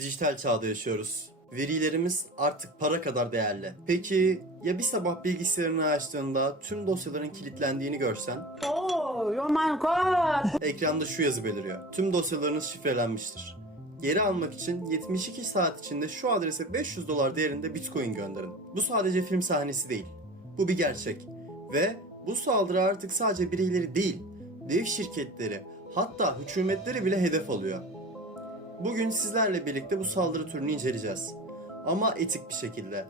Dijital çağda yaşıyoruz. Verilerimiz artık para kadar değerli. Peki ya bir sabah bilgisayarını açtığında tüm dosyaların kilitlendiğini görsen? Oh, oh my god! Ekranda şu yazı beliriyor. Tüm dosyalarınız şifrelenmiştir. Geri almak için 72 saat içinde şu adrese 500 dolar değerinde bitcoin gönderin. Bu sadece film sahnesi değil. Bu bir gerçek. Ve bu saldırı artık sadece bireyleri değil, dev şirketleri, hatta hükümetleri bile hedef alıyor. Bugün sizlerle birlikte bu saldırı türünü inceleyeceğiz. Ama etik bir şekilde.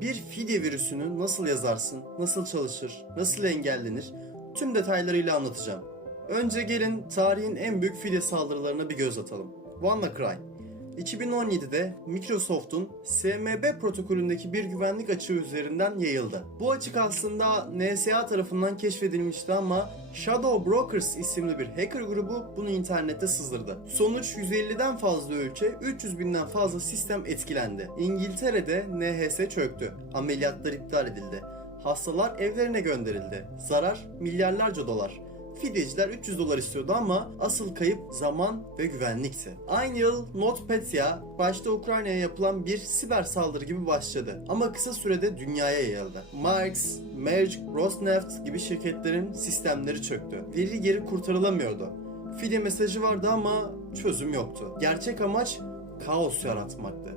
Bir fidye virüsünü nasıl yazarsın, nasıl çalışır, nasıl engellenir tüm detaylarıyla anlatacağım. Önce gelin tarihin en büyük fidye saldırılarına bir göz atalım. WannaCry 2017'de Microsoft'un SMB protokolündeki bir güvenlik açığı üzerinden yayıldı. Bu açık aslında NSA tarafından keşfedilmişti ama Shadow Brokers isimli bir hacker grubu bunu internette sızdırdı. Sonuç 150'den fazla ülke, 300 binden fazla sistem etkilendi. İngiltere'de NHS çöktü. Ameliyatlar iptal edildi. Hastalar evlerine gönderildi. Zarar milyarlarca dolar. Fidyeciler 300 dolar istiyordu ama asıl kayıp zaman ve güvenlikti. Aynı yıl NotPetya başta Ukrayna'ya yapılan bir siber saldırı gibi başladı. Ama kısa sürede dünyaya yayıldı. Marx, Merck, Rosneft gibi şirketlerin sistemleri çöktü. Veri geri kurtarılamıyordu. Fidye mesajı vardı ama çözüm yoktu. Gerçek amaç kaos yaratmaktı.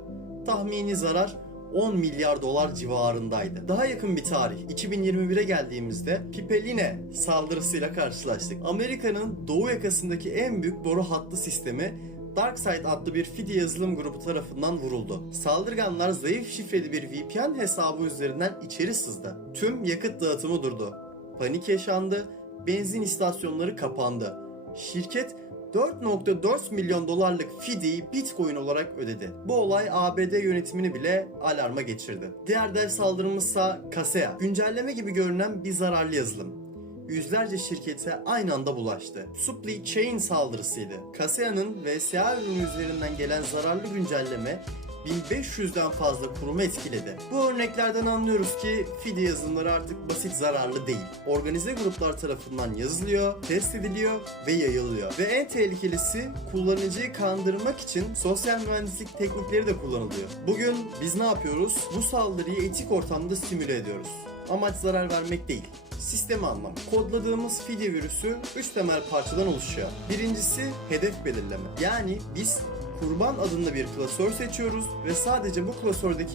Tahmini zarar 10 milyar dolar civarındaydı. Daha yakın bir tarih 2021'e geldiğimizde Pipeline saldırısıyla karşılaştık. Amerika'nın doğu yakasındaki en büyük boru hattı sistemi DarkSide adlı bir fidye yazılım grubu tarafından vuruldu. Saldırganlar zayıf şifreli bir VPN hesabı üzerinden içeri sızdı. Tüm yakıt dağıtımı durdu. Panik yaşandı, benzin istasyonları kapandı. Şirket 4.4 milyon dolarlık fidyeyi Bitcoin olarak ödedi. Bu olay ABD yönetimini bile alarma geçirdi. Diğer dev saldırımızsa Kaseya. Güncelleme gibi görünen bir zararlı yazılım. Yüzlerce şirkete aynı anda bulaştı. Supply Chain saldırısıydı. Kaseya'nın VSA ürünü üzerinden gelen zararlı güncelleme 1500'den fazla kurumu etkiledi. Bu örneklerden anlıyoruz ki fidye yazılımları artık basit zararlı değil. Organize gruplar tarafından yazılıyor, test ediliyor ve yayılıyor. Ve en tehlikelisi kullanıcıyı kandırmak için sosyal mühendislik teknikleri de kullanılıyor. Bugün biz ne yapıyoruz? Bu saldırıyı etik ortamda simüle ediyoruz. Amaç zarar vermek değil sistemi almam. Kodladığımız fidye virüsü 3 temel parçadan oluşuyor. Birincisi hedef belirleme. Yani biz kurban adında bir klasör seçiyoruz ve sadece bu klasördeki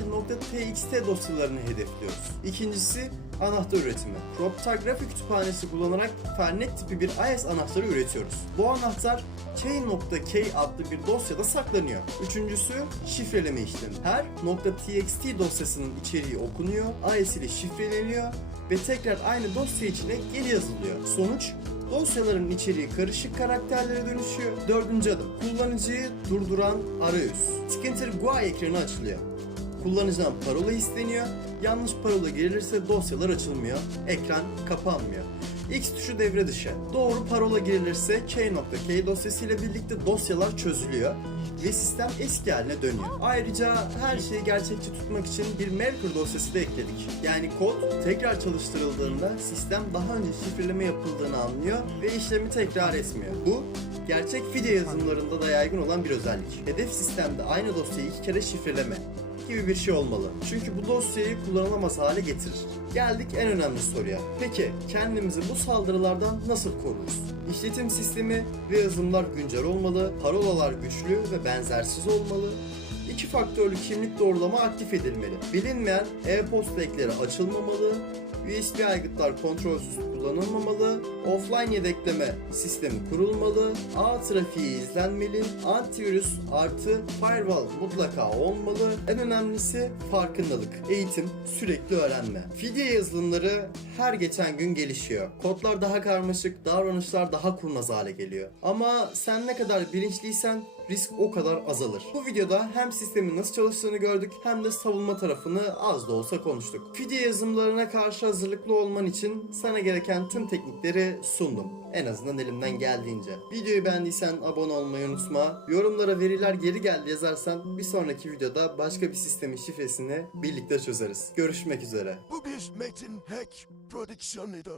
.txt dosyalarını hedefliyoruz. İkincisi anahtar üretimi. Cryptography kütüphanesi kullanarak Fernet tipi bir AES anahtarı üretiyoruz. Bu anahtar K.K adlı bir dosyada saklanıyor. Üçüncüsü şifreleme işlemi. Her .txt dosyasının içeriği okunuyor, AES ile şifreleniyor ve tekrar aynı dosya içine geri yazılıyor. Sonuç dosyaların içeriği karışık karakterlere dönüşüyor. Dördüncü adım kullanıcıyı durduran arayüz. Skinter GUI ekranı açılıyor. Kullanıcıdan parola isteniyor. Yanlış parola girilirse dosyalar açılmıyor. Ekran kapanmıyor. X tuşu devre dışı. Doğru parola girilirse K.K dosyası ile birlikte dosyalar çözülüyor ve sistem eski haline dönüyor. Ayrıca her şeyi gerçekçi tutmak için bir Merkur dosyası da ekledik. Yani kod tekrar çalıştırıldığında sistem daha önce şifreleme yapıldığını anlıyor ve işlemi tekrar etmiyor. Bu gerçek fidye yazılımlarında da yaygın olan bir özellik. Hedef sistemde aynı dosyayı iki kere şifreleme gibi bir şey olmalı. Çünkü bu dosyayı kullanılamaz hale getirir. Geldik en önemli soruya. Peki kendimizi bu saldırılardan nasıl koruruz? İşletim sistemi ve yazılımlar güncel olmalı, parolalar güçlü ve benzersiz olmalı, iki faktörlü kimlik doğrulama aktif edilmeli. Bilinmeyen e-posta ekleri açılmamalı, USB aygıtlar kontrolsüz kullanılmamalı, offline yedekleme sistemi kurulmalı, ağ trafiği izlenmeli, antivirüs artı firewall mutlaka olmalı. En önemlisi farkındalık, eğitim, sürekli öğrenme. Fidye yazılımları her geçen gün gelişiyor. Kodlar daha karmaşık, davranışlar daha kurnaz hale geliyor. Ama sen ne kadar bilinçliysen risk o kadar azalır. Bu videoda hem sistemin nasıl çalıştığını gördük hem de savunma tarafını az da olsa konuştuk. Fidye yazılımlarına karşı hazırlıklı olman için sana gereken tüm teknikleri sundum. En azından elimden geldiğince. Videoyu beğendiysen abone olmayı unutma. Yorumlara veriler geri geldi yazarsan bir sonraki videoda başka bir sistemin şifresini birlikte çözeriz. Görüşmek üzere. Bu bir Metin Hack prodüksiyonuydu.